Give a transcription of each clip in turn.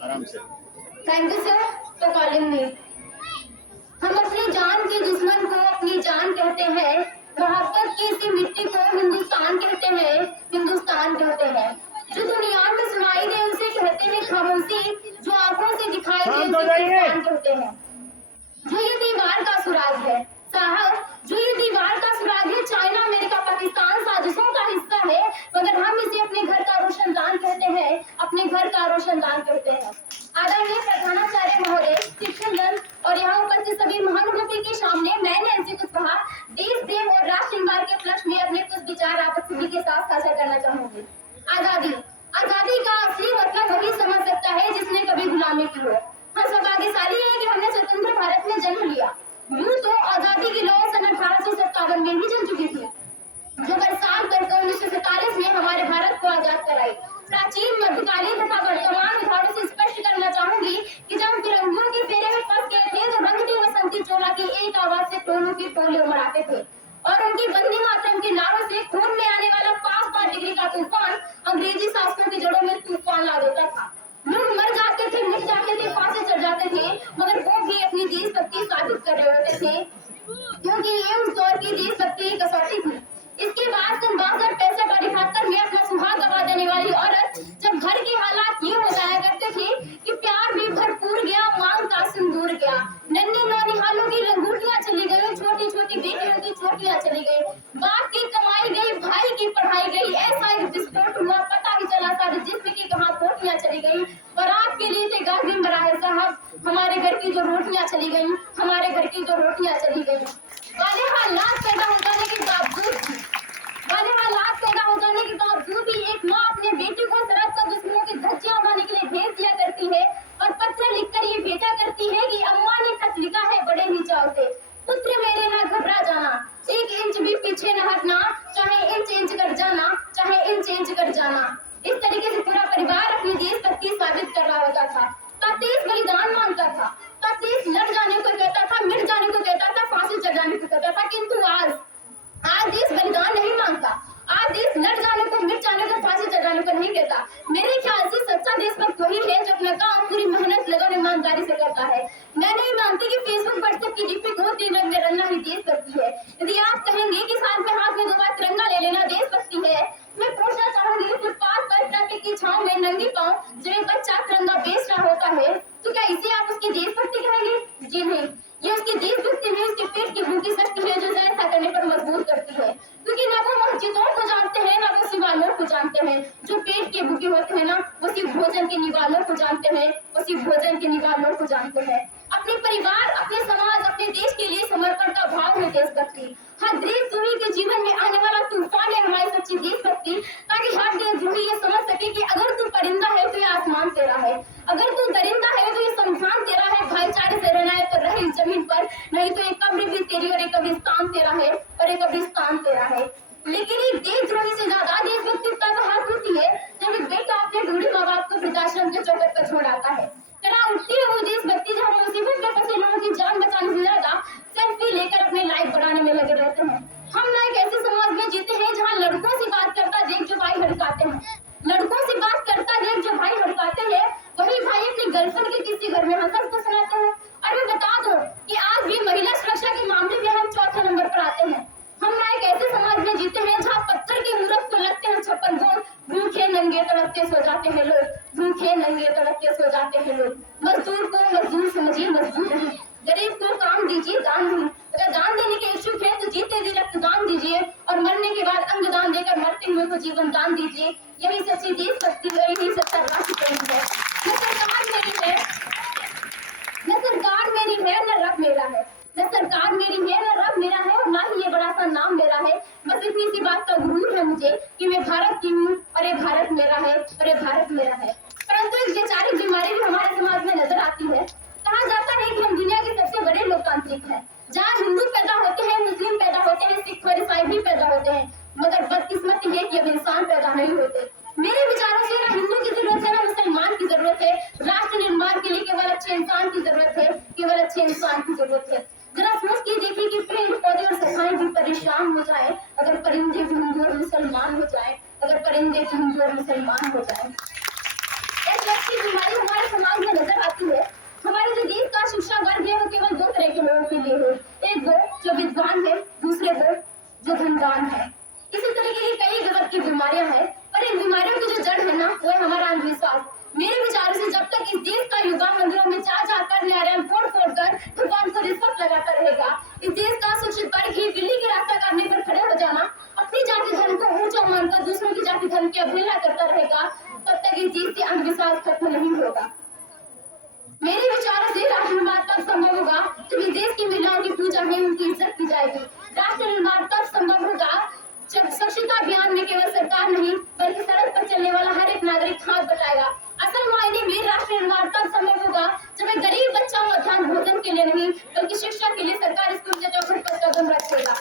आराम से। Thank you sir for calling me. हम अपनी जान के दुश्मन को अपनी जान कहते हैं, मोहब्बत की इसी मिट्टी को हिंदुस्तान कहते हैं, हिंदुस्तान कहते हैं। जो दुनिया में सुनाई दे उसे कहते हैं खामोशी, जो आंखों से दिखाई दे उसे तूफान कहते हैं। जो ये दीवार का सुराग है साहब, जो ये दीवार का सुराग है, चाइना अमेरिका पाकिस्तान साजिशों का हिस्सा है, मगर हम इसे अपने घर का रोशनदान कहते हैं, अपने घर का रोशनदान कहते हैं। आदरणीय प्रधानाचार्य महोदय, शिक्षकगण और यहाँ उपस्थित सभी महानुभावों के सामने मैंने ऐसे कुछ कहा, देश प्रेम और राष्ट्र निर्माण के उपलक्ष्य में अपने कुछ विचार आप सभी के साथ साझा करना चाहूंगी। आजादी, आजादी का असली मतलब वही समझ सकता है जिसने कभी गुलामी की हो। हम सौभाग्यशाली हैं कि हमने स्वतंत्र भारत में जन्म लिया। यूं तो आजादी की लौ सन 1857 में ही जल चुकी थी, जो बरसात करके 1947 में हमारे भारत को आजाद कराई। प्राचीन, मध्यकालीन तथा वर्तमान उदाहरणों से स्पष्ट करना चाहूंगी कि जब तिरंगों के फेरे में फंस गए थे तो रंगती बसंती चोला की एक आवाज से टोलों की टोले उमड़ आते थे और उनकी वंदे मातरम की नारों से खून में आने वाला 5 डिग्री का तूफान अंग्रेजी शासकों की जड़ों में तूफान ला देता था। लोग मर जाते थे, मिट जाते थे, फांसी चढ़ जाते थे, मगर वो भी अपनी देशभक्ति साबित कर रहे होते थे, क्योंकि ये उस दौर की देशभक्ति की कसौटी थी। इसके बाद सन 62, 65 और 78 में अपना सुहाग गवा देने वाली औरत जब घर के हालात ये हो जाया करते थे कि प्यार भी भरपूर गया, मांग का सिंदूर गया, नन्ही नौनिहालों की लंगूटियां चली गई, छोटी छोटी बेटियों की छोटियां चली गई, बाप की कमाई गई, भाई की पढ़ाई गई, ऐसा एक विस्फोट हुआ, पता ही चला सारे जिस्म की कहां पोटियां चली गई। और आपके लिए थे गाजी मरा है साहब, हमारे घर की जो रोटियां चली गई, हमारे घर की जो रोटियां चली गई। वाले हालात पैदा हो जाने के बावजूद भी एक माँ अपने बेटी को सरहद पर दुश्मनों की धज्जियां उड़ाने के लिए भेज दिया करती है और पत्र लिखकर ये भेजा करती है कि अम्मा ने खत लिखा है बड़े ही चाव से, पुत्र मेरे ना घबरा जाना, 1 इंच भी पीछे न हटना, चाहे इंच कर जाना, चाहे इंच कर जाना। इस तरीके से पूरा परिवार अपनी देशभक्ति साबित कर रहा होता था। तब देश बलिदान मांगता था, तब देश लड़ जाने को कहता था, मिट जाने को कहता था, फांसी चढ़ जाने को कहता था, किंतु आज देश बलिदान नहीं मांगता, आज देश लड़ जाने को, मिट जाने को, फांसी चढ़ जाने को नहीं कहता। मेरे ख्याल से सच्चा देशभक्त वही है जो अपना काम पूरी मेहनत, लगन, ईमानदारी से करता है। मैं नहीं मानती कि फेसबुक, व्हाट्सएप की डीपी को 3 रंग में रंगना ही देशभक्ति है। यदि आप कहेंगे कि साथ में हाथ में 2 बार तिरंगा ले लेना देशभक्ति है, मैं पूछना चाहूंगी, फुटपाथ पर ट्रैफिक की छांव में नंगी पांव जब एक बच्चा तिरंगा बेच रहा होता है तो क्या इसे आप उसकी देशभक्ति कहेंगे? जी नहीं, ये उसकी देशभक्ति नहीं, उसके पेट की भूखी शक्ति है जो ऐसा करने पर मजबूर करती है, क्योंकि न वो मस्जिदों को जानते हैं, न वो शिवालयों को जानते हैं। जो पेट के भूखे होते हैं ना, वो सिर्फ भोजन के निवालों को जानते हैं, वो सिर्फ भोजन के निवालों को जानते हैं। अपने परिवार, अपने समाज, अपने देश के लिए समर्पण का भाव है देशभक्ति। हर देशद्रोही के जीवन में आने वाला तूफान है हमारी सच्ची देशभक्ति, ताकि हर देशद्रोही ये समझ सके कि अगर तू परिंदा है तो ये आसमान तेरा है, अगर तू दरिंदा है तो ये शमशान तेरा है, भाईचारे से रहना है तो रहे इस जमीन पर, नहीं तो एक कब्र भी तेरी और एक कब्रिस्तान तेरा है और एक कब्रिस्तान तेरा है। लेकिन एक देशद्रोही से ज्यादा देशभक्ति तब हाथ होती है जब एक बेटा अपने बूढ़े माँ बाप को वृद्धाश्रम के चौखट पर छोड़ आता है। तरह उठती है वो देशभक्ति जब हम मुसीबत में फंसे लोगों की जान बचाने से ज्यादा सेल्फी लेकर अपने लाइफ बढ़ाने में लगे रहते हैं। हम ना एक ऐसे समाज में जीते हैं जहाँ लड़कों से बात करता देख जो भाई हड़काते हैं, लड़कों से बात करता देख जो भाई हड़काते हैं, वही भाई अपनी गर्लफ्रेंड के किसी घर में हंसर को सुनाते हैं। और मैं बता दूं कि आज भी महिला सुरक्षा के मामले में हम 4थे नंबर पर आते हैं। हम ना एक ऐसे समाज में जीते हैं जहाँ पत्थर की मूरत को लगते हैं 56 गुण, भूखे नंगे तड़पते सो जाते हैं लोग, भूखे नंगे तड़पते सो जाते हैं लोग। मजदूर को मजदूर समझिए, मजदूर नहीं। गरीब को काम दीजिए, दान नहीं। अगर दान देने के इच्छुक है तो जीते जी रक्तदान दीजिए और मरने के बाद अंग दान देकर मरते हुए को जीवन दान दीजिए। यही सच्ची देशभक्ति है, यही सच्चा राष्ट्रप्रेम है। न सरकार मेरी है, न सरकार मेरी है, न रब मेरा है, न सरकार मेरी है, न रब मेरा है, और ना ही ये बड़ा सा नाम मेरा है। बस इतनी सी बात का गुरूर है मुझे कि मैं भारत की हूँ और ये भारत मेरा है और ये भारत मेरा है। परंतु एक वैचारिक बीमारी भी हमारे समाज में नजर आती है। कहा जाता है कि हम दुनिया के सबसे बड़े लोकतांत्रिक हैं, जहाँ हिंदू पैदा होते हैं, मुस्लिम पैदा होते हैं, सिख और ईसाई भी पैदा होते हैं, मगर बदकिस्मती है कि अब इंसान पैदा नहीं होते। मेरे विचारों से ना हिंदू की जरूरत है, ना मुसलमान की जरूरत है। राष्ट्र निर्माण के लिए केवल अच्छे इंसान की जरूरत है, केवल अच्छे इंसान की जरूरत है। जरा सोच के देखिए कि पेड़ पौधे और सफाई भी परेशान हो जाए अगर परिंदे भी हिंदू और मुसलमान हो जाए, अगर परिंदे तो हिंदू और मुसलमान हो जाए। एक वैसी बीमारी हमारे समाज में नजर आती है। हमारे जो देश का शिक्षा वर्ग है वो केवल दो तरह के लोगों के लिए है, एक वो जो विद्वान है, दूसरे वो जो धनवान है। इसी तरीके की कई गजब की बीमारियां हैं, पर इन बीमारियों की जो जड़ है ना वो है हमारा अंधविश्वास। मेरे विचारों से जब तक इस देश का युवा मंदिरों में जा कर नारियल फोड़ कर भगवान को रिश्वत लगाता रहेगा, इस देश का शिक्षित वर्ग ही बिल्ली की रास्ता काटने पर खड़े हो जाना, अपनी जाति धर्म को ऊंचा मानकर दूसरों की जाति धर्म की अवहेलना करता रहेगा, तब तक इस देश से अंधविश्वास खत्म नहीं होगा। मेरे विचारों से राष्ट्र निर्माण तब संभव होगा जब इस देश की महिलाओं की पूजा में उनकी इज्जत की जाएगी। राष्ट्र निर्माण तब संभव होगा जब स्वच्छता अभियान में केवल सरकार नहीं बल्कि सड़क पर चलने वाला हर एक नागरिक हाथ बटाएगा। असल मायने में राष्ट्र निर्माण तब संभव होगा जब एक गरीब बच्चा मध्याह्न भोजन के लिए नहीं बल्कि शिक्षा के लिए सरकारी स्कूल के चौखट पर कदम रखेगा।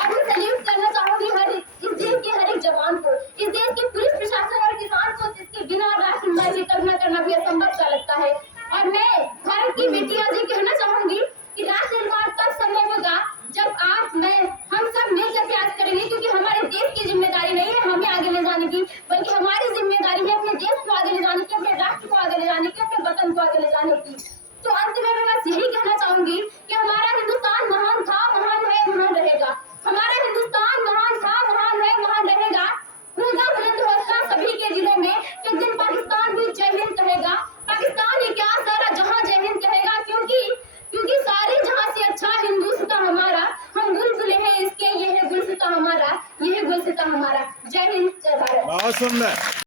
और मैं सैल्यूट करना चाहूंगी इस देश के हर एक जवान को, इस देश के पुलिस प्रशासन और किसान को, जिसके बिना राष्ट्र निर्माण की कल्पना करना भी असंभव सा लगता है। और मैं भारत की बेटियां जी कहना चाहूंगी कि राष्ट्र निर्माण तब संभव होगा जब आप, मैं, हम सब मिलकर प्रयास करेंगे, क्योंकि हमारे देश की जिम्मेदारी नहीं है हमें आगे ले जाने की, बल्कि हमारी जिम्मेदारी है अपने देश को आगे ले जाने की, अपने राष्ट्र को आगे ले जाने की, अपने वतन को आगे ले जाने की। तो अंत में मैं बस यही कहना चाहूंगी कि हमारा हिंदुस्तान महान था, महान है, महान रहेगा। हमारा हिंदुस्तान महान था, महान है, महान रहेगा। होगा बुलंद होगा सभी के दिलों में, एक दिन पाकिस्तान भी जय हिंद कहेगा। पाकिस्तान ही क्या सारा जहां जय हिंद कहेगा, क्योंकि सारे जहां से अच्छा हिंदुस्तान हमारा, हम बुलबुले हैं इसके, ये है गुलसिता हमारा, ये है गुलसिता हमारा। जय हिंद, जय भारत। बहुत सुंदर।